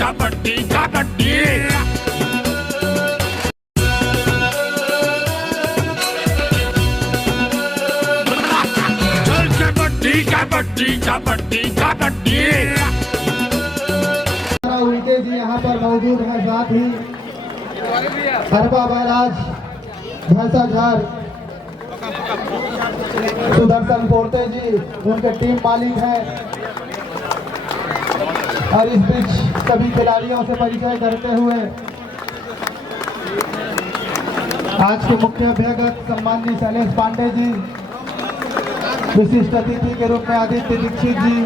कबड्डी कबड्डी कबड्डी कबड्डी कबड्डी। उनके जी यहाँ पर मौजूद है, साथ ही हरबा बैराज भैंसाझार सुदर्शन पोर्ते जी उनके टीम मालिक हैं। और इस बीच सभी खिलाड़ियों से परिचय करते हुए आज के मुख्य अभ्यागत सम्माननीय शैलेश पांडे जी, विशिष्ट अतिथि के रूप में आदित्य दीक्षित जी,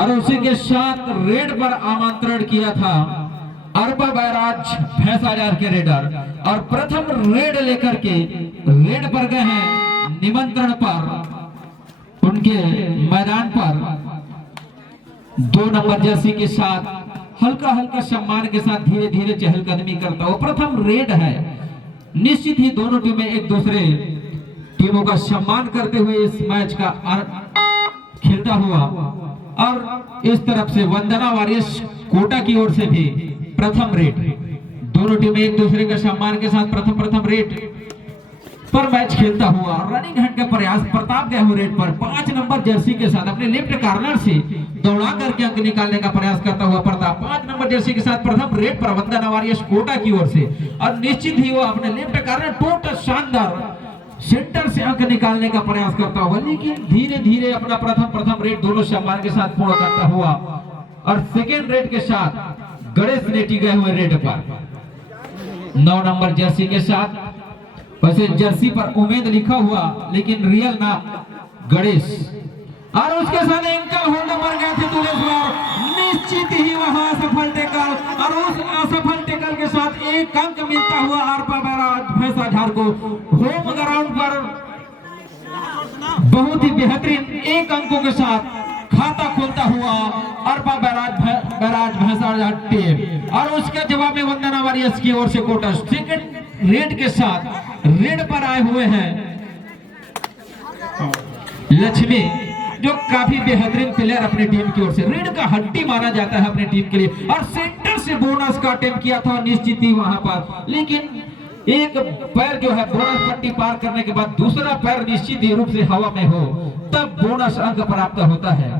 और उसी के साथ रेड पर आमंत्रण किया था अरबा बैराज भैंसाझार के रेडर, और प्रथम रेड लेकर के रेड पर गए हैं निमंत्रण पर। उनके मैदान पर 2 नंबर जर्सी के साथ हल्का हल्का सम्मान के साथ धीरे धीरे चहलकदमी करता हुआ प्रथम रेड है। निश्चित ही दोनों टीमें एक दूसरे टीमों का सम्मान करते हुए इस मैच का खेलता हुआ, और इस तरफ से वंदना वॉरियर्स कोटा की ओर से भी प्रथम रेड। दोनों टीमें एक दूसरे के सम्मान के साथ प्रथम रेड पर मैच खेलता हुआ रनिंग हंट का प्रयास प्रताप गए हुए रेड पर 5 नंबर जर्सी के साथ अपने लेफ्ट कॉर्नर से दौड़ा करके अंक निकालने का प्रयास करता हुआ प्रताप 5 नंबर जर्सी के साथ प्रथम रेड पर वंदना वॉरियर्स कोटा की ओर से, और निश्चित ही वो अपने लेफ्ट कॉर्नर टोटल शानदार सेंटर से अंक निकालने का प्रयास करता हुआ, लेकिन धीरे धीरे अपना प्रथम रेड दोनों सम्मान के साथ पूर्ण करता हुआ, और सेकेंड रेड के साथ गणेश नेटी गए हुए रेड पर 9 नंबर जर्सी के साथ। वैसे जर्सी पर उम्मीद लिखा हुआ लेकिन रियल नाम गणेश, और उसके साथ एंकल होल्ड पर गए थे तुलेश्वर, निश्चित ही वहां सफल टेकल, और उस असफल टेकल के साथ एक अंक मिलता हुआ अरबा बैराज भैंसाझार को होम ग्राउंड पर बहुत ही बेहतरीन 1 अंकों के साथ खाता खोलता हुआ अरबा बैराज भैंसाझार टीम। और उसके जवाब में वंदना वॉरियर्स की ओर से कोटा सेकंड रेड के साथ रेड पर आए हुए हैं लक्ष्मी, जो काफी बेहतरीन प्लेयर अपनी टीम की ओर से रेड का हड्डी माना जाता है अपनी टीम के लिए, और सेंटर से बोनस का अटेम्प्ट किया था निश्चित ही वहां पर, लेकिन एक पैर जो है बोनस पट्टी पार करने के बाद दूसरा पैर निश्चित ही रूप से हवा में हो तब बोनस अंक प्राप्त होता है।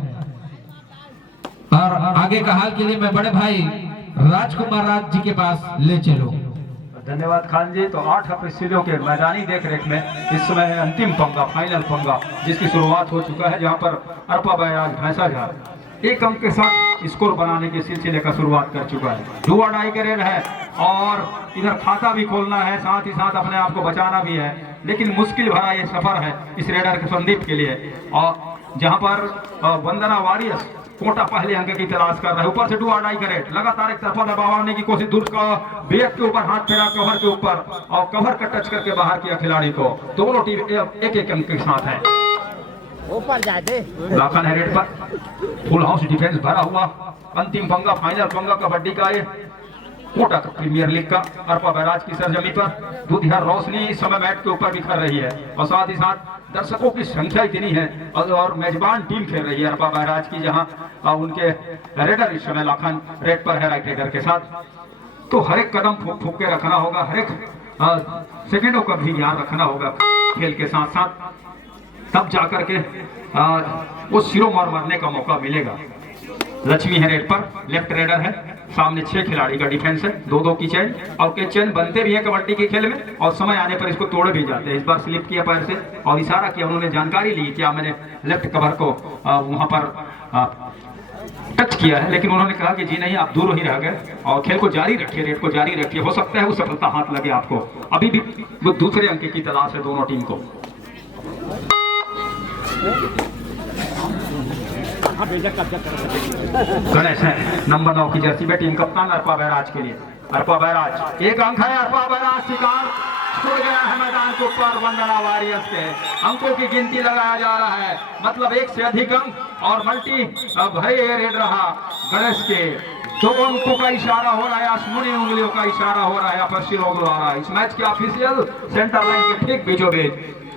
और आगे का हाल के लिए मैं बड़े भाई राजकुमार राज जी के पास ले चलो। धन्यवाद खान जी। तो 8 अप्रैल के मैदानी देखरेख में इस समय अंतिम पंगा, फाइनल पंगा जिसकी शुरुआत हो चुका है, जहां पर अरबा बैराज भैंसाझार 1 अंक के साथ स्कोर बनाने के सिलसिले का शुरुआत कर चुका है। डू और डाई का रेड है, और इधर खाता भी खोलना है, साथ ही साथ अपने आप को बचाना भी है, लेकिन मुश्किल भरा ये सफर है इस रेडर के संदीप के लिए। और जहां पर वंदना वॉरियर्स कोटा पहले अंक की तलाश कर रहे हैं, ऊपर से डू और डाई का रेड, लगातार एक तरफा दबावने की कोशिश, दूर का बेट के ऊपर हाथ फेरा कवर के ऊपर, और कवर का टच करके बाहर किया खिलाड़ी को। दोनों टीम 1-1 अंक के साथ है। ऊपर जा दे लाखन है रेड पर, फुल हाउस डिफेंस भरा हुआ अंतिम पंगा, फाइनल पंगा कबड्डी का ये कोटा प्रीमियर लीग का अरबा बैराज की सरजमी पर दूधिया रोशनी इस समय मैट के ऊपर बिखर रही है, और साथ ही साथ दर्शकों की संख्या इतनी है, और मेजबान टीम खेल रही है अरबा बैराज की, जहां उनके रेडर इस समय लाखन रेड पर है राइट रेडर के साथ। तो हर एक कदम फूक के रखना होगा, हर एक सेकेंडों का भी ध्यान रखना होगा खेल के साथ साथ, तब जाकर के वो सिरों मारने का मौका मिलेगा। लक्ष्मी है रेड पर, लेफ्ट रेडर है, सामने 6 खिलाड़ी का डिफेंस है, 2-2 की चेन, और के चेन बनते भी है कबड्डी के खेल में, और समय आने पर इसको तोड़ भी जाते हैं। इस बार स्लिप किया पैर से और इशारा किया, उन्होंने जानकारी ली क्या मैंने लेफ्ट कवर को वहां पर टच किया है, लेकिन उन्होंने कहा कि जी नहीं, आप दूर ही रह गए, और खेल को जारी रखिए, रेड को जारी रखिए, हो सकता है वो सफलता हाथ लगे आपको। अभी भी वो दूसरे अंक की तलाश है दोनों टीम को। गणेश है नंबर 9 की जर्सी में, टीम कप्तान अरबा बैराज के लिए। अरबा बैराज 1 अंक है, अरबा बैराज शिकार छुड़ गया है मैदान के ऊपर वंदना वॉरियर्स के। अंकों की गिनती लगाया जा रहा है, मतलब 1 से अधिक अंक, और मल्टी भरे रेड रहा गणेश के। 2 अंकों का इशारा हो रहा है, आसमानी उंगलियों का इशारा हो रहा है आपसी लोग द्वारा। इस मैच के ऑफिशियल सेंटर लाइन के ठीक बीचों बीच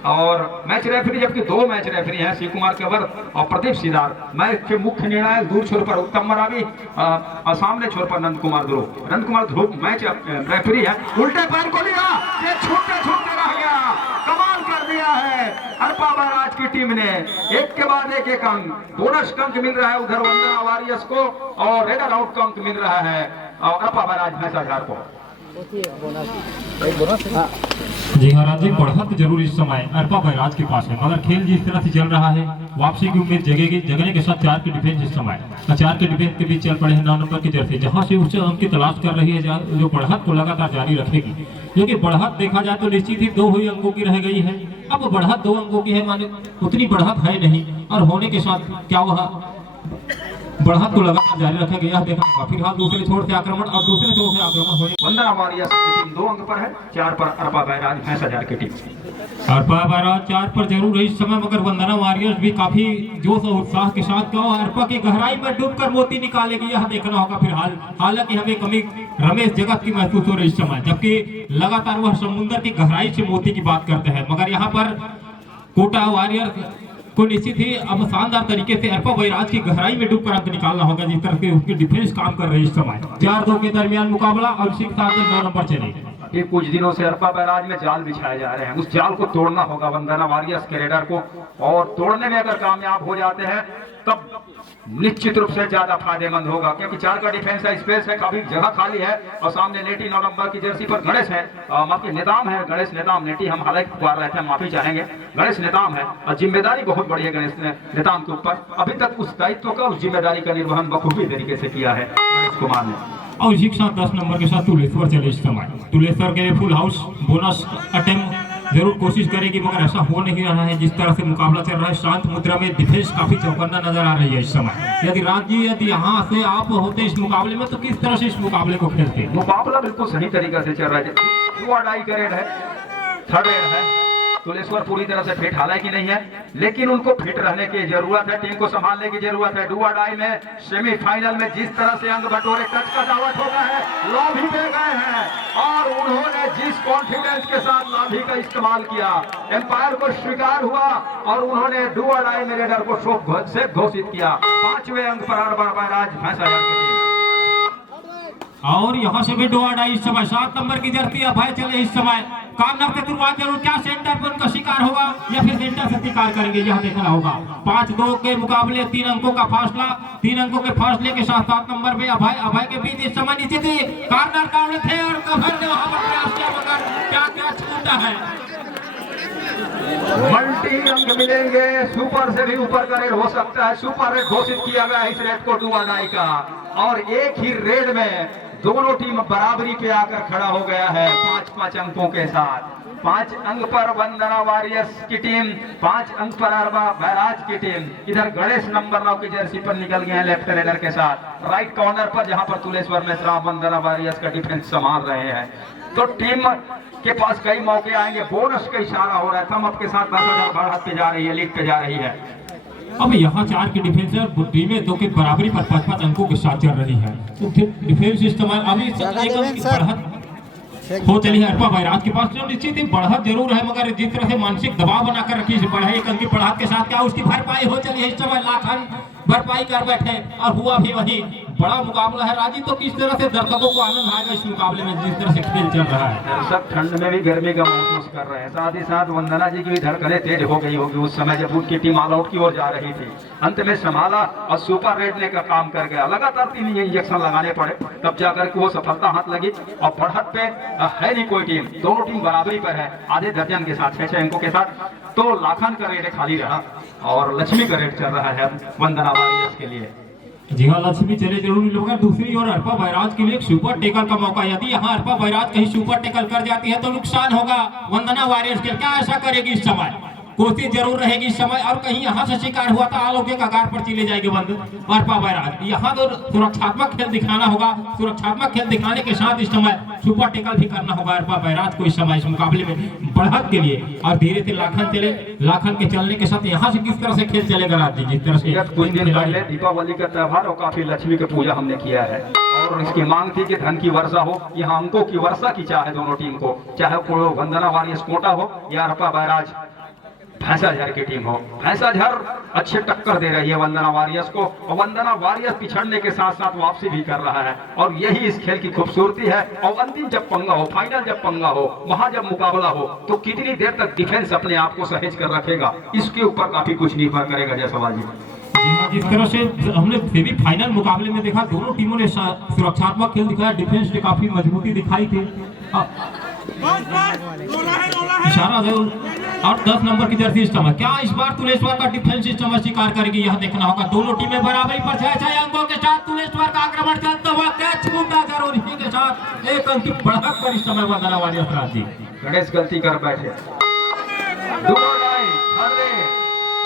और मैच रेफरी, जबकि 2 मैच रेफरी हैं, शिव कुमार केवर और प्रदीप सिदार। मैच के मुख्य निर्णायक दूर छोर पर उत्तम मरावी और सामने छोर पर नंद कुमार ध्रुव मैच रेफरी है। उल्टे पैर को लिया, ये छूटते छूटते रह गया, कमाल कर दिया है अरपा बैराज की टीम ने। एक के बाद एक अंक, बोनस अंक मिल रहा है उधर वंदना वारियर्स को और रेडर आउट का अंक मिल रहा है और अरपा बैराज भैंसाझार को। जी हाँ राजीव, बढ़त जरूर इस समय अरपा बैराज के पास है, मगर खेल जिस तरह से चल रहा है वापसी की उम्मीद जगेगी। जगने के साथ 4 की डिफेंस इस समय 4 के डिफेंस के बीच चल पड़े हैं 9 नंबर की जर्सी, जहां से उच्च अंक की तलाश कर रही है, जो बढ़त को लगातार जारी रखेगी। क्योंकि बढ़त देखा जाए तो निश्चित ही 2 ही अंकों की रह गई है। अब बढ़त 2 अंकों की है, माने उतनी बढ़त है नहीं, और होने के साथ क्या वह बढ़त को लगातार जारी रखा गया। देखा फिलहाल दूसरे छोर से आक्रमण और दूसरे छोर से आक्रमण होने। वंदना वारियर्स की टीम 2 अंक पर है, 4 पर अरपा बैराज भैंसाझार की टीम। अरपा बैराज 4 पर जरूर है इस समय, मगर वंदना वारियर्स भी काफी जोश और उत्साह के साथ क्यों अरपा की गहराई में डूबकर मोती निकालेगी, यह देखना होगा फिलहाल। हालांकि हमें कमी रमेश जगत की महसूस हो रही इस समय, जबकि लगातार वह समुद्र की गहराई से मोती की बात करते हैं। मगर यहाँ पर कोटा वारियर को निश्चित ही अब शानदार तरीके से अरपा बैराज की गहराई में डूबकर अंक निकालना होगा, जिस तरह से उसकी डिफेंस काम कर रही है इस समय। 4-2 के दरमियान मुकाबला और इसी के साथ 9 नंबर चलेगी। ये कुछ दिनों से अरपा बैराज में जाल बिछाए जा रहे हैं, उस जाल को तोड़ना होगा वंदना वारियर्स के रेडर को, और तोड़ने में अगर कामयाब हो जाते हैं तब निश्चित रूप से ज्यादा फायदेमंद होगा। क्योंकि 4 का डिफेंस है, स्पेस है, काफी जगह खाली है और सामने नेटी 9 नंबर की जर्सी पर गणेश है, नेताम है, गणेश नेताम। नेटी हम हालांकि पुकार रहे थे, माफी चाहेंगे, गणेश नेताम है और जिम्मेदारी बहुत बड़ी है गणेश नेताम के ऊपर। अभी तक उस दायित्व का, उस जिम्मेदारी का निर्वहन बखूबी तरीके से किया है गणेश कुमार ने। और इसी के साथ 10 नंबर के साथ तुलेश्वर चले इस समय। तुलेश्वर के लिए फुल हाउस बोनस अटेम्प्ट जरूर कोशिश करेगी, मगर ऐसा हो नहीं रहा है। जिस तरह से मुकाबला चल रहा है शांत मुद्रा में, डिफेंस काफी चौकन्ना नजर आ रही है इस समय। यदि राज्य यदि यहाँ से आप होते इस मुकाबले में तो किस तरह से इस मुकाबले को खेलते? मुकाबला बिल्कुल सही तरीके से चल रहा है, 2 का रेड है, 3rd रेड है। तुलेश्वर पूरी तरह से फिट हालांकि नहीं है, लेकिन उनको फिट रहने की जरूरत है, टीम को संभालने की जरूरत है। डू और डाई में सेमीफाइनल में जिस तरह से अंग बटोरे टच का दावत हो गया है, लॉबी दे गए हैं और उन्होंने जिस कॉन्फिडेंस के साथ लॉबी का इस्तेमाल किया, एम्पायर को स्वीकार हुआ और उन्होंने डू और डाई में रेडर को से घोषित किया। 5वें अंक पर अरपा बैराज भैंसाझार की टीम। और यहाँ से भी डोआडा इस समय 7 नंबर की जर्सी अभय चले इस समय। कामना से शुरुआत जरूर, क्या सेंटर पर उनका शिकार होगा या फिर सेंटर से शिकार करेंगे, यह देखना होगा। 5-2 के मुकाबले 3 अंकों का फासला, 3 अंकों के फासले के साथ 7 नंबर पे अभय के बीच इस समय नीचे थी कार्नर काउंट थे और कभर ने वहां पर प्रयास किया, मगर क्या क्या छूटा है। मल्टी अंक मिलेंगे, सुपर से भी ऊपर का रेड हो सकता है। सुपर रेड घोषित किया गया इस रेड को डू और डाई का, और एक ही रेड में दोनों टीम बराबरी पे आकर खड़ा हो गया है 5-5 अंकों के साथ। 5 अंक पर वंदना वारियर्स की टीम, 5 अंक पर अरपा बैराज की टीम। इधर गणेश नंबर 9 की जर्सी पर निकल गए हैं लेफ्ट रेडर के साथ, राइट कॉर्नर पर जहां पर तुलेश्वर मिश्रा वंदना वारियर्स का डिफेंस संभाल रहे हैं। तो टीम के पास कई मौके आएंगे, बोनस का इशारा हो रहा है, थम अप के साथ 10,000 बढ़त पे जा रही है, लीड पे जा रही है। अब यहाँ 4 की डिफेंस है, बुद्धि में 2 की बराबरी पर 5-5 अंकों के साथ चल रही है। तो डिफेंस इस्तेमाल अभी एक अंक की बढ़त हो चली है अरपा बैराज के पास, जो निश्चित ही बढ़त जरूर है, मगर जिस तरह से मानसिक दबाव बनाकर रखी है, बढ़े 1 अंक की बढ़त के साथ क्या उसकी भरपाई हो चली है इस समय। लाखन भरपाई कर बैठे और हुआ भी वही। बड़ा मुकाबला है राजी, तो किस तरह से दर्शकों को आनंद आएगा इस मुकाबले में जिस तरह से खेल चल रहा है। दर्शक ठंड में भी गर्मी का महसूस कर रहे हैं, साथ ही साथ वंदना जी की भी धड़कनें तेज हो गई होगी उस समय जब उनकी टीम ऑल आउट की ओर जा रही थी। अंत में संभाला और सुपर रेड ने का काम कर गया, लगातार 3 इंजेक्शन लगाने पड़े तब जाकर के वो सफलता हाथ लगी। और बढ़त पे है नहीं कोई टीम, दोनों टीम बराबरी पर है, आधे दर्जन के साथ 6-6 अंकों के साथ। तो लाखन का रेड खाली रहा और लक्ष्मी का रेड चल रहा है वंदना वारियर्स के लिए। जी हाँ, लक्ष्मी चले जरूरी लोग। दूसरी ओर अरपा बैराज के लिए एक सुपर टेकल का मौका, यदि यहाँ अरपा बैराज कहीं सुपर टेकल कर जाती है तो नुकसान होगा वंदना वारियर्स के। क्या ऐसा करेगी इस समय? कोशिश जरूर रहेगी इस समय, और कहीं यहाँ से शिकार हुआ तो आलोके का आगार पर चले जाएंगे अरपा बैराज। यहाँ तो सुरक्षात्मक खेल दिखाना होगा, सुरक्षात्मक खेल दिखाने के साथ इस समय सुपर टेकल भी करना होगा अरपा बैराज को इस समय इस मुकाबले में बढ़त के लिए। और धीरे से लाखन चले, लाखन के चलने के साथ यहाँ से किस तरह से खेल चलेगा राज, जिस तरह से कुछ दिन पहले दीपावली का त्योहार और काफी लक्ष्मी की पूजा हमने किया है और इसकी मांग थी कि धन की वर्षा हो, यहाँ अंकों की वर्षा की चाहे दोनों टीम को, चाहे वंदना वारियर्स कोटा हो या अरपा बैराज भैंसाझर की टीम हो। भैंसाझर अच्छे टक्कर दे रही है वंदना वॉरियर्स को, और वंदना वॉरियर्स पिछड़ने के साथ साथ वापसी भी कर रहा है, और यही इस खेल की खूबसूरती है। और अंतिम जब पंगा हो, फाइनल जब पंगा हो, वहां जब मुकाबला हो, तो कितनी देर तक डिफेंस अपने आप को सहेज कर रखेगा, इसके ऊपर काफी कुछ निर्भर करेगा जायसवाल जी। जिस तरह से हमने सेमीफाइनल मुकाबले में देखा, दोनों टीमों ने सुरक्षात्मक खेल दिखाया, डिफेंस ने काफी मजबूती दिखाई थी। इशारा जरूर, और 10 नंबर की जर्सी सिस्टम है। क्या इस बार तुलेश्वर का डिफेंस सिस्टम स्वीकार करेगी, यह देखना होगा। दोनों टीमें बराबरी पर 6-6 अंकों के साथ तुलेश्वर का आक्रमण चलता हुआ कैच छूटा जरूर, इसी के साथ 1 अंक की बढ़त पर इस समय वंदना वॉरियर्स राजी। गणेश गलती कर बैठे,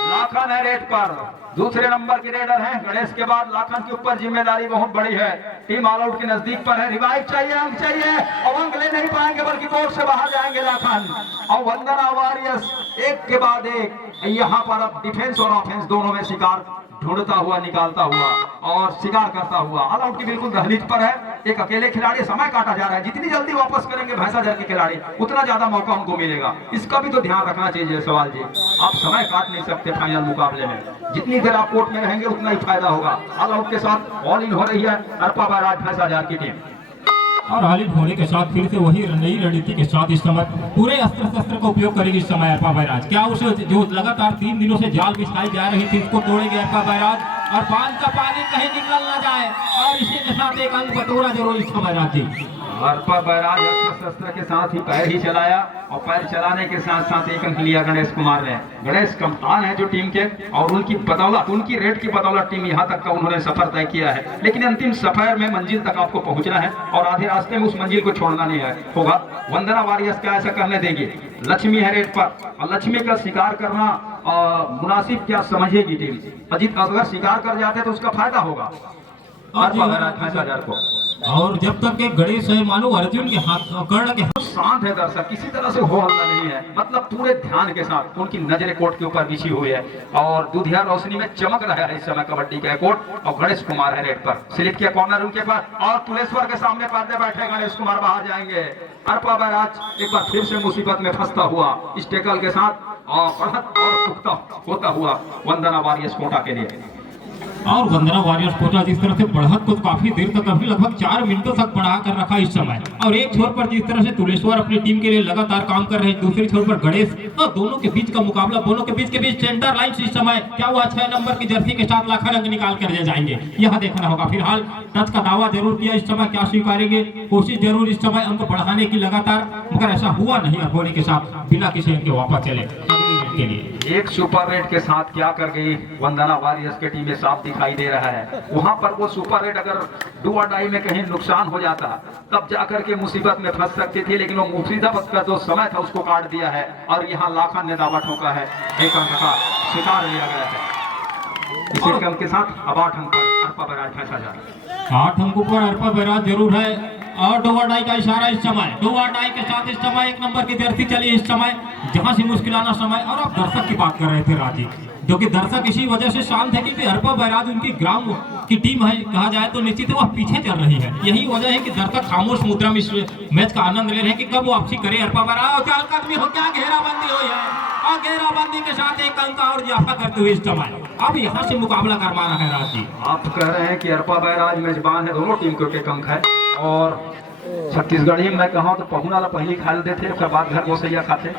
लाखन है रेड पर, दूसरे नंबर की रेडर है गणेश के बाद लाखन के ऊपर जिम्मेदारी बहुत बड़ी है। टीम ऑल आउट के नजदीक पर है, रिवाइव चाहिए, अंक चाहिए, और अंक ले नहीं पाएंगे बल्कि कोर्ट से बाहर जाएंगे लाखन। और वंदना वॉरियर्स एक के बाद एक यहाँ पर अब डिफेंस और ऑफेंस दोनों में शिकार ढूंढता हुआ, निकालता हुआ और शिकार करता हुआ ऑल आउट की बिल्कुल दहलीज पर है। एक अकेले खिलाड़ी, समय काटा जा रहा है, जितनी जल्दी वापस करेंगे भैंसाझर के खिलाड़ी उतना ज्यादा मौका उनको मिलेगा, इसका भी तो ध्यान रखना चाहिए जायसवाल जी। आप समय काट नहीं सकते फाइनल मुकाबले में, जितनी देर आप कोर्ट में रहेंगे उतना ही फायदा होगा। ऑल आउट के साथ ऑल इन हो रही है अर्पा बैराज भैंसाझर की टीम, और हालिद होने के साथ फिर से वही नई रणनीति के साथ इस समय पूरे अस्त्र शस्त्र का उपयोग करेगी इस समय अर्पा बैराज। क्या उसे जो लगातार 3 दिनों से जाल बिछाई जा रही थी, इसको तोड़ेगी अर्पा बैराज, और बांध का पानी कहीं निकल ना जाए, और इसी के साथ 1 अंक बटोरा जरूर इस समय राजी। अर्पा बैराज अस्त्र शस्त्र के साथ ही पैर ही चलाया, और पैर चलाने के साथ साथ 1 अंक लिया गणेश कुमार ने। गणेश कप्तान है जो टीम के, और उनकी बदौलत, उनकी रेड की बदौलत टीम यहाँ तक का उन्होंने सफर तय किया है। लेकिन अंतिम सफर में मंजिल तक आपको पहुंचना है, और आधे रास्ते में उस मंजिल को छोड़ना नहीं है होगा। वंदना वॉरियर्स क्या ऐसा करने देगी? लक्ष्मी है रेड पर, और लक्ष्मी का शिकार करना मुनासिब क्या समझेगी टीम? अजीत अगर शिकार कर जाते तो उसका फायदा होगा अर्पा बैराज भैंसाझर को। और जब तक के गणेश है मानो अर्जुन के हाथ कर्ण के हाथ, शांत है दर्शक, किसी तरह से हो हल्ला नहीं है, मतलब पूरे ध्यान के साथ उनकी नजरें कोर्ट के ऊपर बिछी हुई है, और दूधिया रोशनी में चमक रहा है इस समय कबड्डी का कोर्ट। और गणेश कुमार है रेड पर, स्लिप किया कॉर्नर उनके पास, और तुलेश्वर के सामने पर्दे बैठे गणेश कुमार बाहर जाएंगे। अर्पा बैराज एक बार फिर से मुसीबत में फंसता हुआ इस टेकल के साथ, और बढ़त और पुख्ता होता हुआ वंदना वॉरियर्स कोटा के लिए। और वंदना वॉरियर्स कोटा जिस तरह से बढ़त को काफी देर तक, अभी लगभग 4 मिनटों तक बढ़ा कर रखा इस समय, और एक छोर पर जिस तरह से तुलेश्वर अपनी टीम के लिए लगातार काम कर रहे हैं, दूसरी छोर पर गणेश, और दोनों के बीच का मुकाबला, दोनों के बीच सेंटर लाइन इस समय क्या हुआ, 6 नंबर की जर्सी के साथ लाखन अंक निकाल कर जाएंगे, यह देखना होगा। फिलहाल टच का दावा जरूर किया, इस समय क्या स्वीकारेंगे, कोशिश जरूर इस समय अंक बढ़ाने की लगातार, मगर ऐसा हुआ नहीं होने के साथ बिना किसी अंक के वापस चले के लिए। एक सुपर रेड के साथ क्या कर गई वंदना वॉरियर्स की टीम में साफ दिखाई दे रहा है। वहां पर वो सुपर रेड अगर डू और डाई में कहीं नुकसान हो जाता तब जाकर के मुसीबत में फंस सकती थी, लेकिन वो मुसीबत का जो समय था उसको काट दिया है, और यहाँ लाखन ने दावा ठोका है, 1 अंक का शिकार लिया गया है। इसी अंक के साथ अब 8 अंक पर अर्पा बैराज भैंसाझर, 8 अंकों पर अर्पा बैराज जरूर है। और डोवाडाई का इशारा इस समय, डोवाडाई के साथ इस समय 1 नंबर की जर्सी चली इस समय, जहां से मुश्किलाना समय। और आप दर्शक की बात कर रहे थे राजी, जो कि दर्शक इसी वजह से शांत है कि अर्पा बैराज उनकी ग्राम की टीम है, कहा जाए तो निश्चित है वह पीछे चल रही है। यही वजह है कि दर्शक खामोश मुद्रा में इस मैच का आनंद ले रहे हैं कि कब वापसी करे अर्पा बैराज। क्या कदमी हो, क्या घेराबंदी हुई है, और घेराबंदी के साथ 1 अंक और इजाफा करते हुए इस समय अब यहाँ से मुकाबला करवाना है राजी। आप कह रहे हैं कि अर्पा बैराज मेजबान है, दोनों टीम को 1 अंक है, और छत्तीसगढ़ी में कहूँ तो पहुना पहली खा लेते थे, उसके बाद घर गोसैया खाते,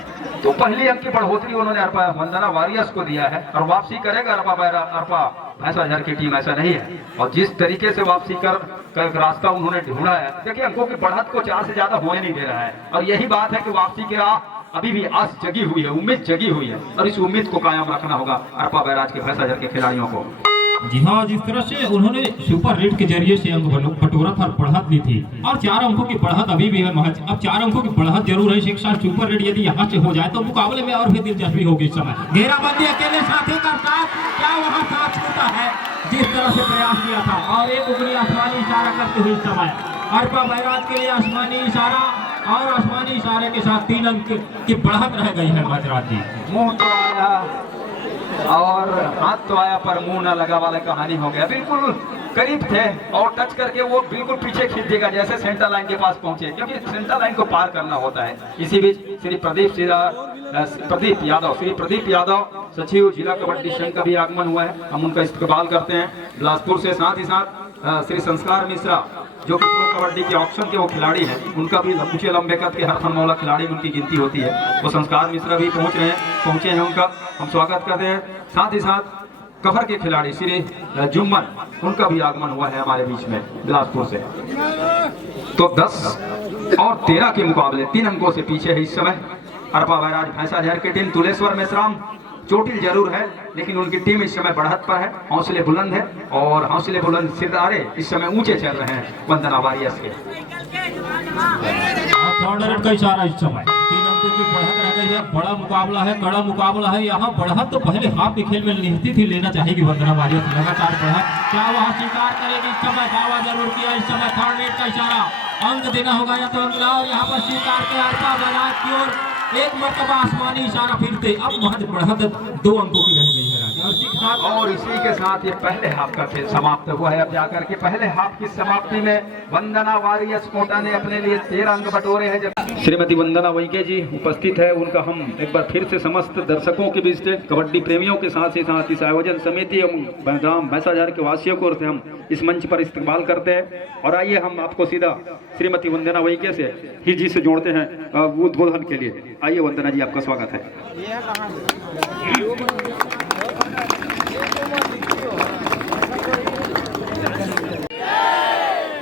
तो पहली अंक की बढ़ोतरी उन्होंने अर्पा वंदना वॉरियर्स को दिया है, और वापसी करेगा अर्पा भैंसाझर की टीम, ऐसा नहीं है। और जिस तरीके से वापसी कर एक रास्ता उन्होंने ढूंढा है, देखिए अंकों की बढ़त को 4 से ज्यादा होने नहीं दे रहा है, और यही बात है कि वापसी के अभी भी आस जगी हुई है, उम्मीद जगी हुई है, और इस उम्मीद को कायम रखना होगा अर्पा बैराज के भैंसाझर के खिलाड़ियों को। जी हाँ, जिस तरह से उन्होंने सुपर रेड के जरिए से अंक बटोरा था, बढ़त ली थी, और 4 अंकों की बढ़त अभी भी है महज। अब 4 अंकों की बढ़त जरूर है, शिक्षा सुपर रेड यदि यहाँ से हो जाए तो मुकाबले में और भी दिलचस्पी होगी इस समय। घेराबंदी अकेले साथी का साथ, क्या वहाँ साथ छूटा है जिस तरह से प्रयास किया था, और एक उगली आसमानी इशारा करते हुए इस समय अर्पा बैराज के लिए आसमानी इशारा, और आसमानी इशारे के साथ 3 अंक की बढ़त रह गई है महाराज जी। मुंह तो आया और हाथ तो आया पर मुंह ना लगा वाला कहानी हो गया। बिल्कुल करीब थे और टच करके वो बिल्कुल पीछे खींच देगा जैसे सेंटर लाइन के पास पहुंचे, क्योंकि सेंटर लाइन को पार करना होता है। इसी बीच श्री प्रदीप यादव सचिव जिला कबड्डी संघ का भी आगमन हुआ है, हम उनका इस्तकबाल करते हैं बिलासपुर से। साथ ही साथ श्री संस्कार मिश्रा जो कि प्रो कबड्डी के ऑप्शन के वो खिलाड़ी हैं, उनका भी ऊंचे लंबे कद के हर फनमौला खिलाड़ी में उनकी गिनती होती है। वो संस्कार मिश्रा भी पहुंचे हैं, उनका हम स्वागत करते हैं। साथ ही साथ कफर के खिलाड़ी श्री जुम्मन, उनका भी आगमन हुआ है हमारे बीच में बिलासपुर से। तो 10 और 13 के मुकाबले 3 अंकों से पीछे है इस समय अरपा बैराज भैंसा जहर की टीम। तुलेश्वर मेश्राम चोटिल जरूर है, लेकिन उनकी टीम इस समय बढ़त पर है, हौसले बुलंद है और हौसले बुलंद सितारे इस समय ऊंचे चल रहे हैं वंदना वारियर्स के। का इशारा इस समय 3 अंकों की बढ़त रह गई है। बड़ा मुकाबला है, कड़ा मुकाबला है। यहाँ बढ़त तो पहले हाफ के खेल में निश्चित ही लेना चाहेगी वंदना वारियर्स। लगातार बढ़त क्या वहाँ स्वीकार करेगी इस समय? दावा जरूर किया इस समय। थर्ड रेट का इशारा, अंक देना होगा या तो अंक लाओ। यहाँ पर स्वीकार किया अरपा बैराज की ओर एक मरतबा आसमानी इशारा फिरते। अब महज बढ़त 2 अंकों की रह गई है और इसी के साथ ये पहले हाफ का खेल समाप्त हुआ है। अब जाकर के पहले हाफ की समाप्ति में वंदना वारियर्स कोटा ने अपने लिए 13 अंक बटोरे हैं। जब श्रीमती वंदना वैके जी उपस्थित है, उनका हम एक बार फिर से समस्त दर्शकों के बीच से, कबड्डी प्रेमियों के साथ ही साथ इस आयोजन समिति एवं भैंसा जहर के वासियों को हम इस मंच पर इस्तेमाल करते हैं। और आइए हम आपको सीधा श्रीमती वंदना वैके से ही जी से जोड़ते हैं उद्बोधन के लिए। आइए वंदना जी, आपका स्वागत है।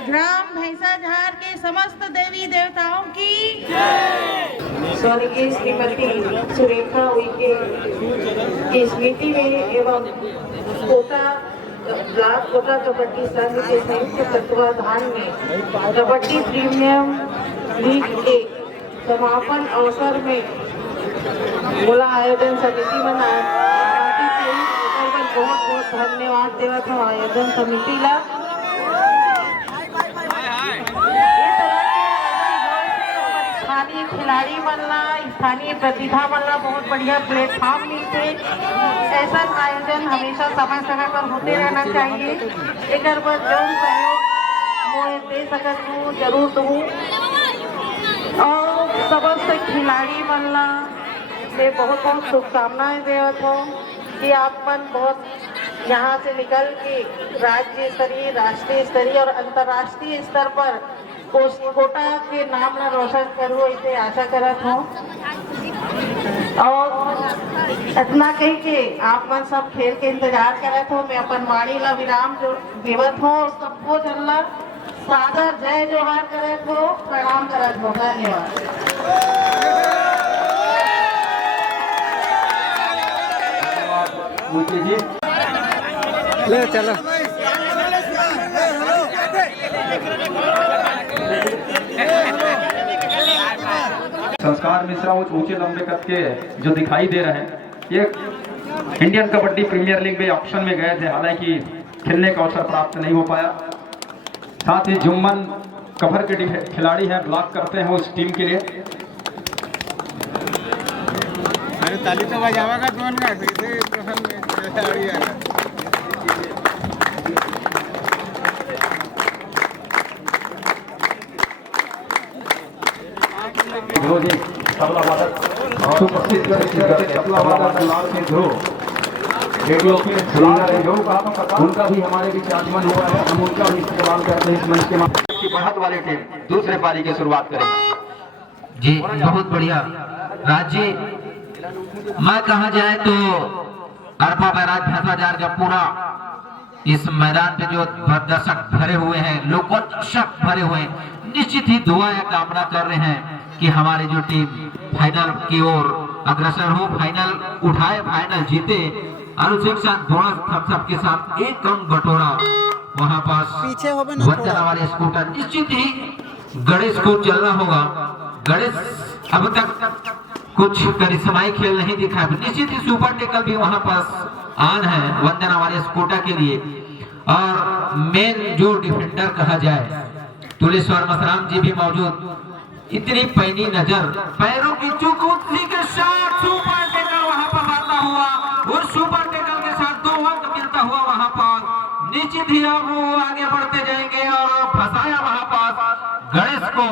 ग्राम भैंसा जहर के समस्त देवी देवताओं की स्वर्गीय श्रीमती सुरेखा उइके की स्मृति में एवं कोटा ब्लॉक कोटा कबड्डी संघ के संयुक्त तत्वाधान में कबड्डी प्रीमियम लीग के समापन अवसर में बोला आयोजन समिति मना बहुत बहुत धन्यवाद देवा था आयोजन समिति ला। स्थानीय खिलाड़ी बनना, स्थानीय प्रतिभा बनना बहुत बढ़िया प्लेटफॉर्म मिलते। ऐसा आयोजन हमेशा समय समय पर होते रहना चाहिए। एक बार जरूर सहयोग मोए दे सकत हूँ, जरूर दूँ। और समस्त खिलाड़ी बनना मैं बहुत बहुत शुभकामनाएं देवत हूँ कि आप मन बहुत यहाँ से निकल के राज्य स्तरीय, राष्ट्रीय स्तरीय और अंतर्राष्ट्रीय स्तर पर कोटा के नाम न रोशन करूँ, इसे आशा करत हूँ। और इतना कही के आप मन सब खेल के इंतजार करत हो। मैं अपन वाणी ला विराम जो देवत हो, सबको जनला सादर जय जोहार करत हो, प्रणाम करत हो। धन्यवाद। ले चलो। संस्कार मिश्रा वो ऊंचे लंबे कद के जो दिखाई दे रहे हैं, ये इंडियन कबड्डी प्रीमियर लीग में ऑप्शन में गए थे, हालांकि खेलने का अवसर प्राप्त नहीं हो पाया। साथ ही जुम्मन कफर के खिलाड़ी हैं, ब्लॉक करते हैं उस टीम के लिए। ताली तो बजावागा कौन का तबला वादक सुप्रसिद्ध तबला वादक लाल सिंह ध्रुव, रेडियो के उनका भी हमारे बीच आगमन हुआ है। हम उनका भी इस्तेमाल करते हैं इस मंच के माध्यम से। बढ़त वाली टीम दूसरे पारी की शुरुआत करेंगे जी। बहुत बढ़िया राज्य मैं कहा जाए तो अरपा बैराज भैंसा जहर का पूरा इस मैदान पे जो दर्शक भरे हुए हैं, लोगों दर्शक भरे हुए हैं, निश्चित ही दुआ या कामना कर रहे हैं कि हमारी जो टीम फाइनल की ओर अग्रसर हो, फाइनल उठाए, फाइनल जीते। अनुशिक्षण बोनस थम्स के साथ 1 अंक बटोरा वहां पास वंदना वाले स्कूटर। निश्चित ही गणेश को चलना होगा। गणेश अब तक कुछ करिश्माई खेल नहीं दिखा, निश्चित ही सुपर टेकल भी वहां पास आन है वंदना वाले स्कूटर के लिए। और मेन जो डिफेंडर कहा जाए तुलेश्वर मेश्राम जी भी मौजूद। इतनी पैनी नजर, पैरों की चूक, उसी के साथ सुपर टेकल वहां पर आता हुआ और सुपर टेकल के साथ 2 अंक मिलता हुआ वहां पर निश्चित ही अब वो आगे बढ़ते जाएंगे और फंसाया वहां पास गणेश को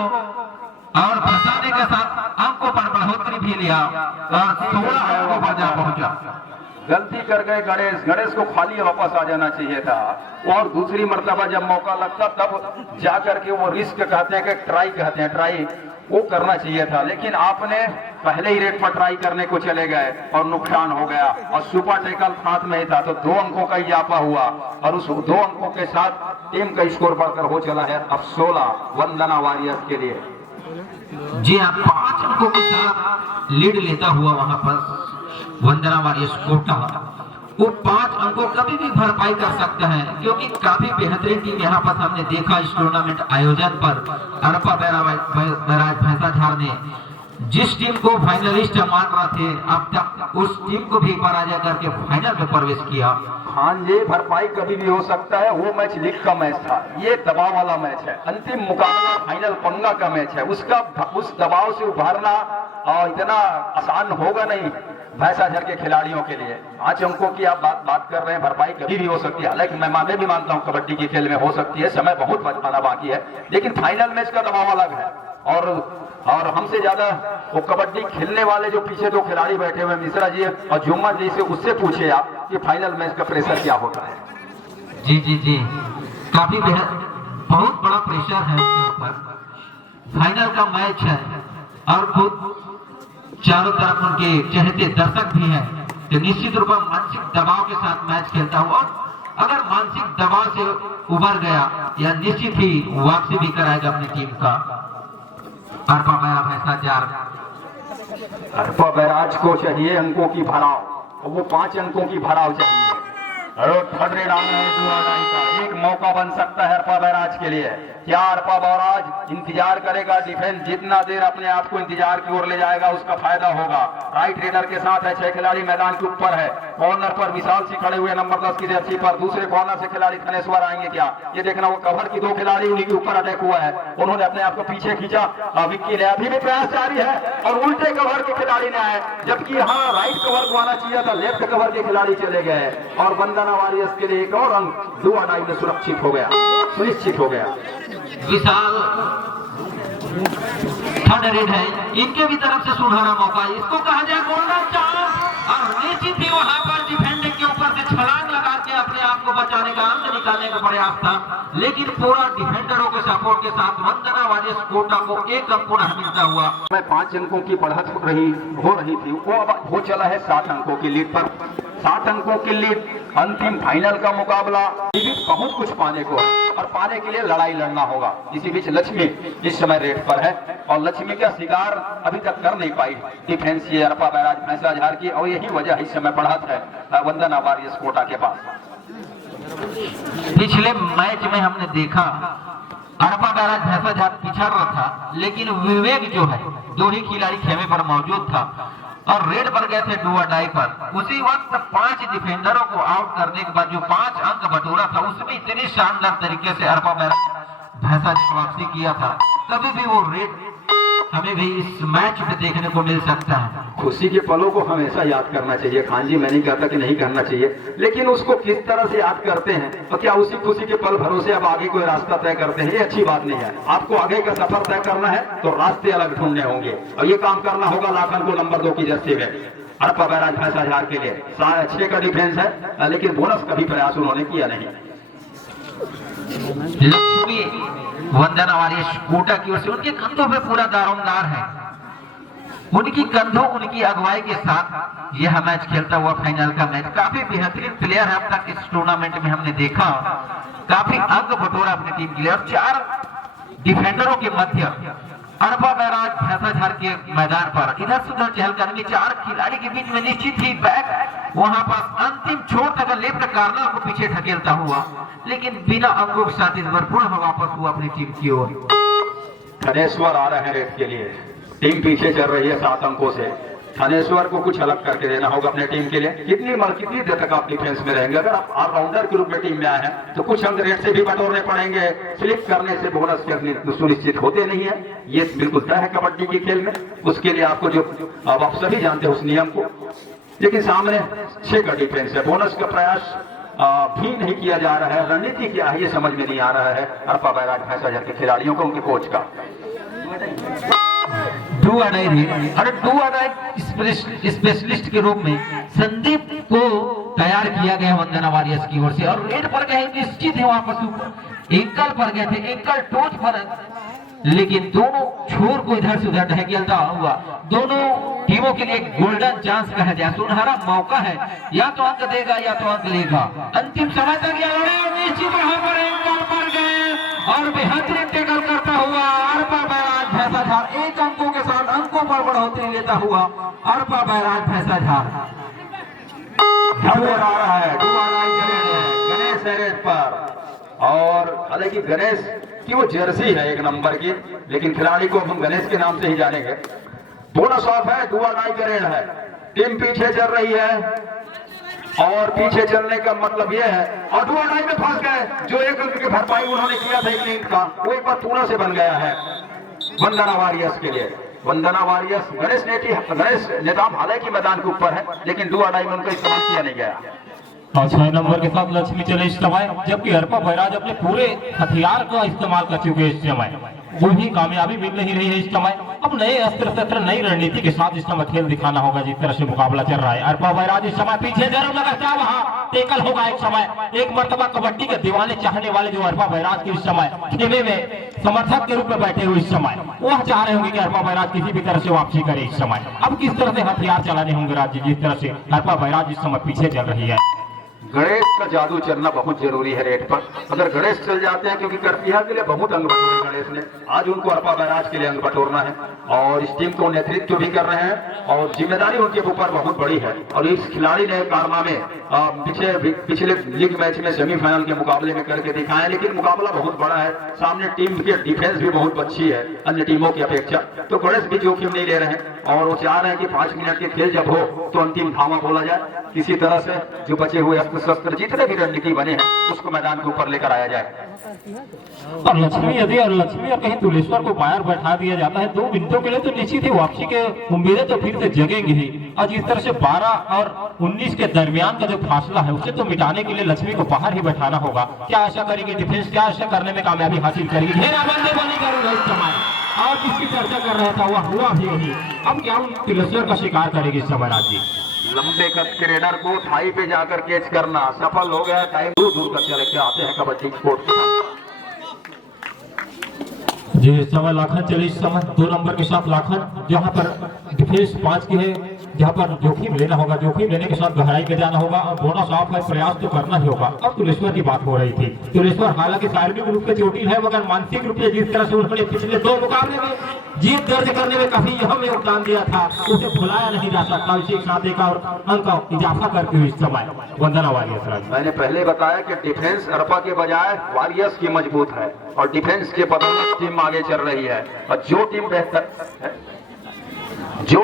और फंसाने के साथ अंकों पर बढ़ोतरी भी लिया और 16 अंकों पर जा पहुंचा। गलती कर गए गणेश को खाली वापस आ जाना चाहिए था और दूसरी मर्तबा जब मौका लगता तब जा करके वो रिस्क कहते हैं कि ट्राई वो करना चाहिए था, लेकिन आपने पहले ही रेट पर ट्राई करने को चले गए और नुकसान हो गया और सुपर टेकल हाथ में ही था तो 2 अंकों का इजाफा हुआ और उस 2 अंकों के साथ टीम का स्कोर बढ़कर हो चला है अब 16 वंदना वॉरियर्स के लिए। जी हाँ, 5 अंकों के साथ लीड लेता हुआ वहां पर वंदना वॉरियर्स कोटा वो 5 अंकों कभी भी भरपाई कर सकता है क्योंकि काफी बेहतरीन टीम यहाँ पर हमने देखा इस टूर्नामेंट आयोजन पर अरपा बैराज भैंसाझार ने जिस टीम को फाइनलिस्ट मान रहे थे अब तक उस टीम को भी पराजय करके फाइनल में प्रवेश किया। हाँ जी, भरपाई कभी भी हो सकता है। वो मैच लीग का मैच था, ये दबाव वाला मैच है, अंतिम मुकाबला फाइनल पंगा का मैच है, उस दबाव से उभारना इतना आसान होगा नहीं भैंसाझार के खिलाड़ियों के लिए। 5 अंकों की आप बात कर रहे हैं, भरपाई कभी भी हो सकती है। हालांकि मैं भी मानता हूं कबड्डी के खेल में हो सकती है, समय बहुत आना बाकी है, लेकिन फाइनल मैच का दबाव अलग है। और हमसे ज्यादा वो कबड्डी खेलने वाले जो पीछे 2 खिलाड़ी बैठे हुए मिश्रा जी और जुम्मा जी से उससे पूछे आप कि फाइनल मैच का प्रेशर क्या होता है। जी काफी बहुत बड़ा प्रेशर है उसके ऊपर। फाइनल का मैच है और चारों तरफ उनके चहेते दर्शक भी हैं, तो निश्चित रूप में मानसिक दबाव के साथ मैच खेलता हुआ अगर मानसिक दबाव से उभर गया या निश्चित ही वापसी भी कराएगा अपनी टीम का। अरपा बैराज को चाहिए अंकों की भराव, वो 5 अंकों की भराव चाहिए। थर्ड रेड आना है, एक मौका बन सकता है अरपा बैराज के लिए। क्या अरपा बैराज इंतजार करेगा? डिफेंस जितना देर अपने आप को इंतजार की ओर ले जाएगा उसका फायदा होगा। राइट रेडर के साथ है 6 खिलाड़ी मैदान के ऊपर है। कॉर्नर पर विशाल सिंह खड़े हुए नंबर 10 की जर्सी पर। दूसरे कॉर्नर से खिलाड़ी थनेश्वर आएंगे क्या? ये देखना, वो कवर की 2 खिलाड़ी उन्हीं के ऊपर अटैक हुआ है, उन्होंने अपने आप को पीछे खींचा। विक्की ने अभी भी प्रयास जारी है और उल्टे कवर के खिलाड़ी ने आए, जबकि यहाँ राइट कवर को आना चाहिए था, लेफ्ट कवर के खिलाड़ी चले गए और वंदना वॉरियर्स के लिए एक और अंक 2 अडाई में सुनिश्चित हो गया। विशाल थर्ड रेड है, इनके भी तरफ से सुनहरा मौका, इसको कहा जाए गोल्डन चांस और निश्चित ही वहां पर डिफेंडर के ऊपर से छलांग लगा के अपने आप को बचाने का अंक निकालने का प्रयास था, लेकिन पूरा डिफेंडरों के सपोर्ट के साथ वंदना वॉरियर्स कोटा को 1 अंक पुनः मिलता हुआ। 5 अंकों की बढ़त हो रही थी, वो अब हो चला है 7 अंकों की लीड पर। 7 अंकों की लीड, अंतिम फाइनल का मुकाबला, बहुत कुछ पाने को है और पाने के लिए लड़ाई लड़ना होगा। इसी बीच लक्ष्मी इस समय रेड पर है और लक्ष्मी का शिकार अभी तक कर नहीं पाई डिफेंस ये अरपा बैराज भैंसाझार की, और यही वजह इस समय बढ़त है वंदना वॉरियर्स कोटा के पास। पिछले मैच में हमने देखा अरपा बैराज भैंसाझार पिछड़ रहा था, लेकिन विवेक जो है 2 ही खिलाड़ी खेमे पर मौजूद था और रेड पर गए थे डू और डाई पर। उसी वक्त 5 डिफेंडरों को आउट करने के बाद जो 5 अंक बटोरा था उसमें इतनी शानदार तरीके से अरपा बैराज भैंसाझार वापसी किया था। कभी भी वो रेड हमें भी इस मैच में देखने को मिल सकता है। खुशी के पलों को हमेशा याद करना चाहिए खान जी, मैं नहीं कहता कि नहीं करना चाहिए, लेकिन उसको किस तरह से याद करते हैं और क्या उसी खुशी के पल भरोसे अब आगे कोई रास्ता तय करते हैं, ये अच्छी बात नहीं है। आपको आगे का सफर तय करना है तो रास्ते अलग ढूंढने होंगे और ये काम करना होगा लाखन को नंबर 2 की जर्सी में अरपा बैराज भैंसाझार के लिए। 6 का डिफेंस है, लेकिन बोनस का भी प्रयास उन्होंने किया नहीं। लक्ष्मी वंदना वॉरियर्स कोटा की ओर से उनके कंधों पे पूरा दारोमदार है, उनकी कंधों उनकी अगुवाई के साथ यह मैच खेलता हुआ फाइनल का मैच। काफी बेहतरीन प्लेयर है अब तक इस टूर्नामेंट में हमने देखा, काफी अंक बटोरा अपनी टीम के लिए और 4 डिफेंडरों के मध्य अरपा बैराज भैंसाझार के मैदान पर इधर से उधर चहलकदमी 4 खिलाड़ी के बीच में निश्चित ही बैक वहां पर अंतिम छोर तक लेफ्ट कार्नर को पीछे ढकेलता हुआ, लेकिन बिना अंकों के साथ इस बार पुनः वापस हुआ अपनी टीम की ओर। थनेश्वर आ रहे हैं रेड के लिए, टीम पीछे चल रही है 7 अंकों से। थनेश्वर को कुछ अलग करके देना होगा अपने टीम के लिए। कितनी देर तक आप डिफेंस में रहेंगे? अगर आप ऑलराउंडर के रूप में टीम में आए हैं तो कुछ अंक रेड से भी बटोरने पड़ेंगे, स्लिप करने से बोनस के सुनिश्चित होते नहीं है, ये बिल्कुल तय है कबड्डी के खेल में। उसके लिए आपको जो अब आप सभी जानते हैं उस नियम को, लेकिन सामने 6 का डिफेंस है, बोनस का प्रयास भी नहीं किया जा रहा है। रणनीति क्या है ये समझ में नहीं आ रहा है अरपा बैराज भैंसाझर के खिलाड़ियों को, उनके कोच का। डू और डाई रेड, और डू और डाई स्पेशलिस्ट के रूप में संदीप को तैयार किया गया वंदना वॉरियर्स की ओर से। और रेड पर गए निश्चित है, वहां पर एंकल पर गए थे, एंकल टोच पर, लेकिन दोनों छोर को इधर से उधर ढकेलता हुआ दोनों टीमों के लिए गोल्डन चांस कहा जाए, सुनहरा मौका है, या तो अंक देगा या तो अंक लेगा। अंतिम समय तक ये लड़े और निश्चित यहाँ पर एंकल पर गए और बेहतरीन टैकल करता हुआ अरपा बैराज भैंसाझर 1 अंकों के साथ अंकों पर बढ़ोतरी लेता हुआ अरपा बैराज भैंसाझर नजर आ रहा है। गणेश है रेड पर, और हालांकि गणेश की वो जर्सी है 1 नंबर की, लेकिन खिलाड़ी को हम गणेश के नाम से ही जानेंगे। बोनस ऑफ है, डू और डाई का रेड है। टीम पीछे चल रही है और पीछे चलने का मतलब यह है, और डू और डाई में फंस गए। जो 1 अंक की भरपाई उन्होंने किया था 1 इंक का, वो एक बार पूरा से बन गया है वंदना वॉरियर्स के लिए। वंदना वॉरियर्स गणेश नेताम हालांकि मैदान के ऊपर है, लेकिन डू और डाई में उनका इस्तेमाल किया नहीं गया। 6 नंबर के साथ लक्ष्मी चले इस समय, जबकि अरपा बैराज अपने पूरे हथियार का इस्तेमाल कर चुके इस समय, वो भी कामयाबी मिल नहीं रही है इस समय। अब नए अस्त्र शस्त्र नई रणनीति के साथ इस समय खेल दिखाना होगा, जिस तरह से मुकाबला चल रहा है। अरपा बैराज इस समय पीछे जरूर लगा, वहाँ टेकल होगा इस समय। एक मर्तबा कबड्डी के दीवाने चाहने वाले जो अरपा बैराज के इस समय खेमे में समर्थक के रूप में बैठे हुए इस समय, वह चाह रहे होंगे कि अरपा बैराज किसी भी तरह से वापसी करे इस समय। अब किस तरह से हथियार चलाने होंगे राज्य, जिस तरह से अरपा बैराज इस समय पीछे चल रही है। गणेश का जादू चलना बहुत जरूरी है रेड पर। अगर गणेश चल जाते हैं, क्योंकि करतिहा के लिए बहुत अंग बटोरे गणेश ने, आज उनको अरपा बैराज के लिए अंग बटोरना है और इस टीम को नेतृत्व भी कर रहे हैं और जिम्मेदारी उनके ऊपर बहुत बड़ी है। और इस खिलाड़ी ने कारनामे पिछले लीग मैच में सेमीफाइनल के मुकाबले में करके दिखाए, लेकिन मुकाबला बहुत बड़ा है, सामने टीम की डिफेंस भी बहुत अच्छी है अन्य टीमों की अपेक्षा। तो गणेश भी जोखिम नहीं ले रहे हैं और वो चाह रहे हैं कि 5 मिनट के खेल जब हो तो अंतिम धावा बोला जाए, किसी तरह से जो बचे हुए अस्त्र शस्त्र जितने भी रणनीति बने हैं उसको मैदान के ऊपर लेकर आया जाए। और लक्ष्मी यदि और कहीं तुलेश्वर को बाहर बैठा दिया जाता है 2 मिनटों के लिए, तो निश्चित ही वापसी के उम्मीदें तो फिर से जगेंगी ही। और जिस तरह से 12 और 19 के दरमियान का जो फासला है उसे तो मिटाने के लिए लक्ष्मी को बाहर ही बैठाना होगा। क्या आशा करेगी डिफेंस, क्या आशा करने में कामयाबी हासिल करेगी? घेराबंदी बनी करूंगा इस समय, और जिसकी चर्चा कर रहा था वह हुआ भी यही। अब क्या तुलेश्वर का शिकार करेगी इस समय राज्य? लंबे कद के रेडर को थाई पे जाकर कैच करना सफल हो गया। टाइम दूर दूर तक चले के आते हैं कबड्डी स्पोर्ट्स जी। इस समय लाखन चले इस समय 2 नंबर के साथ लाखन, जहां पर डिफेंस 5 की है, जहां पर जोखिम लेना होगा, जोखिम लेने के साथ गहराई पे जाना होगा और बोनस ऑफ है, प्रयास तो करना ही होगा। अब तुलेश्वर की बात हो रही थी। तुलेश्वर हालांकि शारीरिक रूप से चोटिल है, मगर मानसिक रूप से जिस तरह से उन्होंने पिछले 2 मुकाबले में जीत दर्ज करने में काफी अहम योगदान दिया था, उसे भुलाया नहीं जा सकता। इसी के साथ एक और अंक इजाफा करते हुए इस समय वंदना वॉरियर्स। मैंने पहले बताया कि डिफेंस अरपा के बजाय वॉरियर्स की मजबूत है और डिफेंस के बदौलत टीम आगे चल रही है। और जो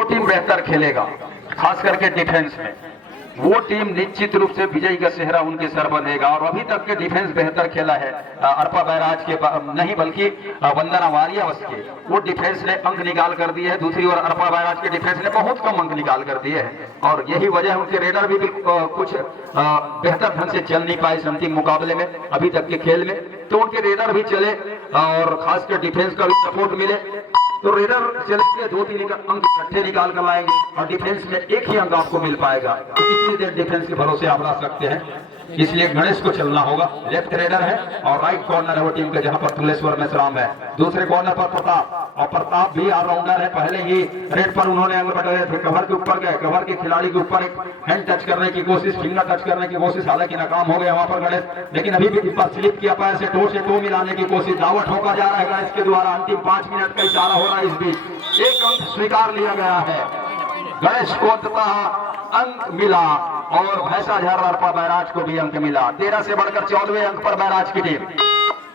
टीम बेहतर खेलेगा खास करके डिफेंस में, वो टीम निश्चित रूप से विजयी का सेहरा उनके सर बंधेगा। और अभी तक के डिफेंस बेहतर खेला है अरपा बैराज के नहीं बल्कि वंदना वॉरियर्स के, वो डिफेंस ने अंक निकाल कर दिए है। दूसरी ओर अरपा बैराज के डिफेंस ने बहुत कम अंक निकाल कर दिए हैं और यही वजह उनके रेडर भी कुछ बेहतर ढंग से चल नहीं पाए अंतिम मुकाबले में अभी तक के खेल में। तो उनके रेडर भी चले और खासकर डिफेंस का भी सपोर्ट मिले तो रेडर चलेंगे, 2-3 अंक इकट्ठे निकाल कर लाएंगे और डिफेंस में 1 ही अंक आपको मिल पाएगा। तो कितनी देर डिफेंस के भरोसे आप रह सकते हैं, इसलिए गणेश को चलना होगा। लेफ्ट रेडर है और राइट कॉर्नर है वो टीम के, जहां पर तुलेश्वर मेश्राम है। दूसरे कॉर्नर पर प्रताप, और प्रताप भी ऑलराउंडर है। पहले ही रेड पर उन्होंने अंग बटाए थे, कवर के ऊपर गए, कवर के खिलाड़ी के ऊपर एक हैंड टच करने की कोशिश, फिंगर टच करने की कोशिश, हालांकि नाकाम हो गया वहां पर गणेश, लेकिन अभी भी पर स्लिप किया, पैर से टो मिलाने की कोशिश, दावट होकर जा रहा है गणेश के द्वारा। अंतिम 5 मिनट का इशारा हो रहा है, इस बीच 1 अंक स्वीकार लिया गया है। गणेश को अंततः अंक मिला और भैंसाझर अरपा बैराज को भी अंक मिला। 13 से बढ़कर 14वें अंक पर बैराज की टीम।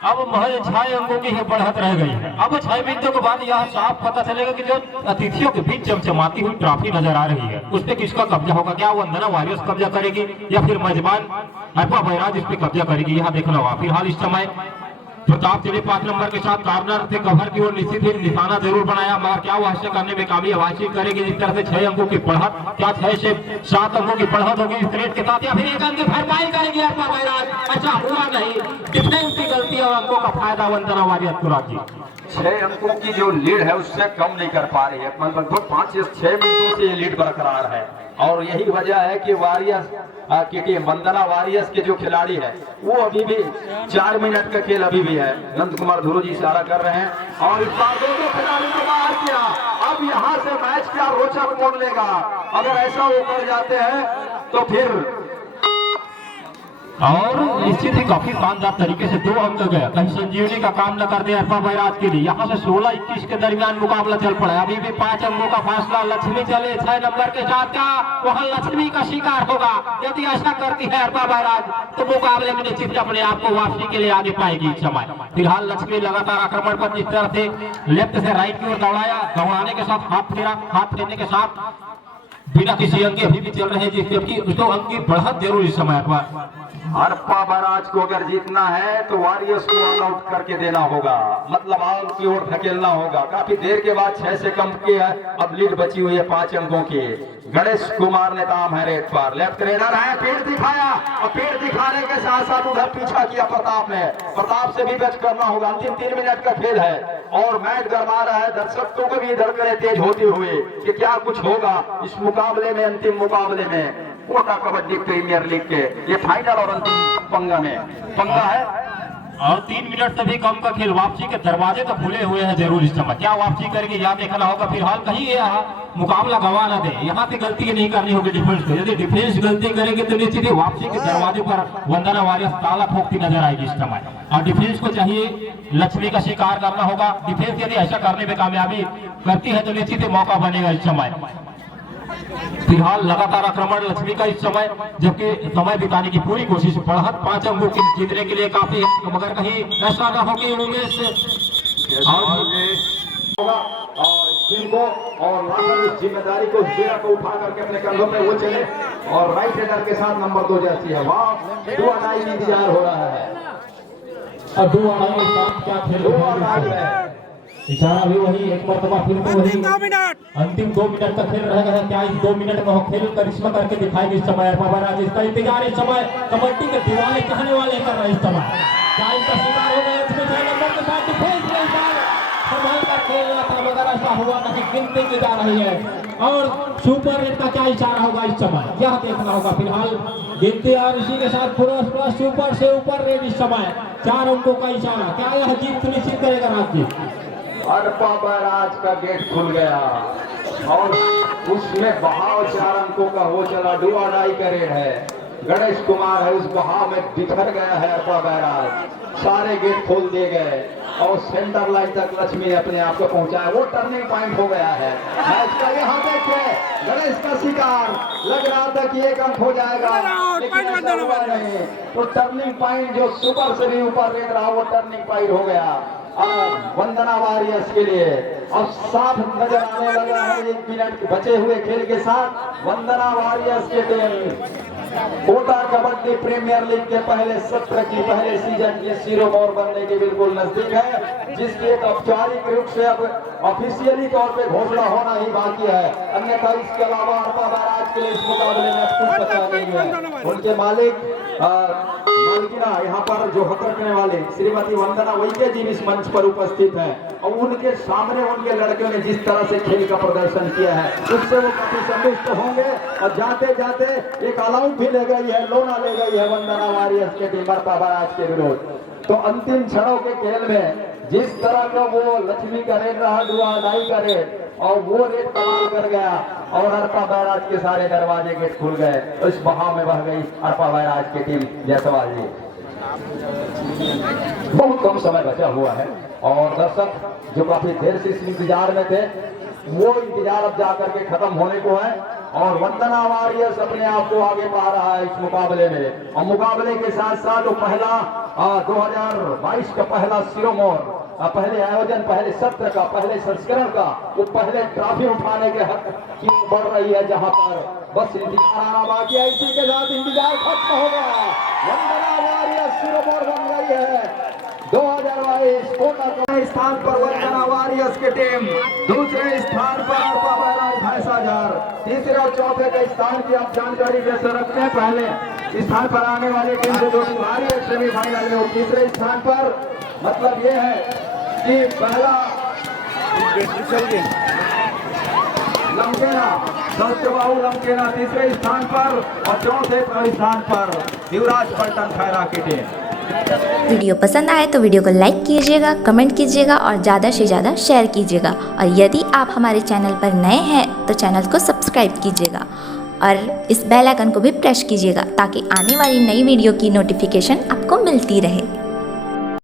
अब महज 6 अंकों की ही बढ़त रह गई है। अब 6 मिनटों के बाद यह साफ पता चलेगा कि जो अतिथियों के बीच चमचमाती हुई ट्रॉफी नजर आ रही है उस पर किसका कब्जा होगा। क्या वंदना वॉरियर्स कब्जा करेगी या फिर मेजबान अरपा बैराज इस पे कब्जा करेगी, यहाँ देखना होगा। फिलहाल इस समय प्रताप चले 5 नंबर के साथ कॉर्नर से कवर की ओर निश्चित ही निशाना जरूर बनाया, मगर क्या वो हासिल करने में कामयाब हासिल करेगी। जिस तरह से 6 अंकों की बढ़त, क्या 6 से 7 अंकों की बढ़त होगी इस रेट के साथ, या फिर 1 अंक की भरपाई करेगी अर्पा बैराज। अच्छा हुआ नहीं, डिफेंस की गलती और अंकों का फायदा वंदना वारियर्स को राजी। 6 अंकों की जो लीड है उससे कम नहीं कर पा रही है, लगभग 5 से 6 मिनटों से ये लीड बरकरार है। और यही वजह है कि वारियर्स की टीम वंदना वारियर्स के जो खिलाड़ी है वो अभी भी 4 मिनट का खेल अभी भी है। नंद कुमार धुरू जी इशारा कर रहे हैं और इस बार दोनों खिलाड़ी को बाहर किया। अब यहाँ से मैच क्या रोचक मोड़ लेगा। अगर ऐसा वो कर जाते हैं तो फिर और निश्चित ही काफी शानदार तरीके से 2 अंक गया, कहीं संजीवनी का काम न कर दे अर्पा बैराज के लिए। यहाँ से 16-21 के दरमियान मुकाबला चल पड़ा, अभी भी 5 अंकों का फासला। लक्ष्मी चले 6 नंबर के साथ, क्या वहाँ लक्ष्मी का शिकार होगा? यदि ऐसा करती है अर्पा बैराज तो मुकाबले में निश्चित अपने आप को वापसी के लिए आगे पाएगी इस समय। फिलहाल लक्ष्मी लगातार आक्रमण पर जिस तरह से लेफ्ट से राइट की ओर दौड़ाया, दौड़ाने के साथ हाथ फेरने के साथ बिना किसी अंक अभी भी चल रहे हैं, जिसकी उसको अंक की बढ़त जरूर इस समय पर। अर्पा बैराज को अगर जीतना है तो वारियर्स को ऑल आउट करके देना होगा, मतलब आउट की ओर धकेलना होगा। काफी देर के बाद 6 से कम की है, अब लीड बची हुई है 5 अंकों की। गणेश कुमार ने दाम है रेड पर, लेफ्ट रेडर है, पेड़ दिखाया और पेड़ दिखाने के साथ साथ उधर पीछा किया प्रताप ने। प्रताप से भी बच करना होगा, अंतिम 3 मिनट का खेल है और मैच गरमा रहा है। दर्शकों को भी धड़कनें तेज होती हुई कि क्या कुछ होगा इस मुकाबले में, अंतिम मुकाबले में कोटा कबड्डी प्रीमियर लीग के ये फाइनल और अंतिम पंगा है। और 3 मिनट से भी कम का खेल, वापसी के दरवाजे तो खुले हुए हैं जरूर इस समय। क्या वापसी करेगी यहाँ देखना होगा। फिलहाल कहीं ये मुकाबला गंवा न दे, यहाँ से गलती नहीं करनी होगी डिफेंस को। यदि डिफेंस गलती करेगी तो निश्चित ही वापसी के दरवाजे पर वंदना वारियर्स ताला ठोकती नजर आएगी इस समय। और डिफेंस को चाहिए लक्ष्मी का शिकार करना होगा। डिफेंस यदि ऐसा करने में कामयाबी करती है तो निश्चित ही मौका बनेगा इस समय। फिलहाल लगातार आक्रमण लक्ष्मी का इस समय, जबकि समय बिताने की पूरी कोशिश। बढ़त 5 अंकों की जीतने के लिए काफी है, मगर कहीं ऐसा ना हो कि उमेश और टीम को और इस जिम्मेदारी को, इस बेड़ा को उठा करके अपने कंधों में वो चले और राइट हेडर के साथ नंबर 2 जर्सी है। वहाँ 2 अढ़ाई इंतजार हो रहा है और 2 अढ़ाई के साथ क्या खेल इशारा भी वही, एक मरतबा फिर तो वही अंतिम 2 मिनट का खेल रहेगा। क्या इस 2 मिनट में खेल करिश्मा करके दिखाएगी इस समय अर्पा बैराज? इसका इंतजार इस समय कबड्डी के दीवाने चाहने वाले कर रहे हैं इस समय। क्या इनका शिकार हो गया? इसमें 6 नंबर के साथ डिफेंस में संभाल कर खेलना था, मगर ऐसा हुआ नहीं, गिनती की जा रही है। और सुपर रेट का क्या इशारा होगा इस समय, यह देखना होगा। फिलहाल गिनती और इसी के साथ पूरा सुपर से ऊपर रेट इस समय 4 अंकों का इशारा। क्या यह जीत सुनिश्चित करेगा राज्य? अर्पा बैराज का गेट खुल गया और उसमें बहाव 4 अंकों का हो चला। डू और डाई का रेड है, गणेश कुमार है, उस बहाव में बिखर गया है अर्पा बैराज। सारे गेट खोल दिए गए और सेंटर लाइन तक लक्ष्मी ने अपने आप को पहुंचाया। वो टर्निंग पॉइंट हो गया है मैच का। यहाँ देखिए गणेश का शिकार, लग रहा था कि 1 अंक हो जाएगा, लेकिन ऐसा हुआ नहीं। तो टर्निंग पॉइंट जो सुपर से भी ऊपर रेड रहा, वो टर्निंग पॉइंट हो गया वंदना वारियर्स के लिए। और साथ नजर आने लगा है 1 मिनट बचे हुए खेल के साथ वंदना वारियर्स के team Kota kabaddi premier league के पहले सत्र की, पहले सीजन की शिरोमोर बनने के बिल्कुल नजदीक है, जिसकी एक औपचारिक रूप से अब ऑफिशियली तौर पे घोषणा होना ही बाकी है। अन्यथा इसके अलावा अर्पा बैराज के लिए इस मुकाबले में कुछ पता नहीं है। उनके मालिकिना यहाँ पर जो हक रखने वाले श्रीमती वंदना वैके जी इस मंच पर उपस्थित है और उनके सामने उनके लड़कियों ने जिस तरह से खेल का प्रदर्शन किया है उससे वो काफी संतुष्ट होंगे। और जाते जाते एक अलाउट भी ले गई है, लोना ले गई है वंदना वारियर्स के टीम अर्पा बैराज के विरोध। तो अंतिम क्षणों के खेल में जिस तरह का वो लक्ष्मी का रेड रहा, डुआ डाई का रेड, और वो रेड कमाल कर गया और अर्पा बैराज के सारे दरवाजे गेट खुल गए। तो इस बहाव में बह गई अर्पा बैराज की टीम। जयसवाल जी, बहुत कम समय बचा हुआ है और दर्शक जो काफी देर से इस इंतजार में थे वो इंतजार अब जाकर के खत्म होने को है और वंदना वारियर्स अपने आप को आगे पा रहा है इस मुकाबले में। और मुकाबले के साथ साथ वो पहला 2022 का पहला शिरोमोर, पहले आयोजन, पहले सत्र का, पहले संस्करण का वो पहले ट्रॉफी उठाने के हक की बढ़ रही है, जहां पर बस इंतजार आना बाकी है। इसी के साथ इंतजार खत्म हो गया। वंदना वारियर्स शिरोमोर बन गई है। 2022 22 कोटा स्थान पर वंदना वॉरियर्स की टीम, दूसरे स्थान पर अरपा बैराज भैंसाजार, तीसरे और चौथे के स्थान की आप जानकारी जैसे रखते हैं। पहले स्थान पर आने वाली टीम से जो भारी है सेमीफाइनल में वो तीसरे स्थान पर, मतलब ये है कि पहला लमकेना दस्तबाहु लमकेना तीसरे स्थान पर और चौथे स्थान पर युवराज पलटन खैरा की टीम। वीडियो पसंद आए तो वीडियो को लाइक कीजिएगा, कमेंट कीजिएगा और ज़्यादा से ज़्यादा शेयर कीजिएगा। और यदि आप हमारे चैनल पर नए हैं तो चैनल को सब्सक्राइब कीजिएगा और इस बेल आइकन को भी प्रेस कीजिएगा ताकि आने वाली नई वीडियो की नोटिफिकेशन आपको मिलती रहे।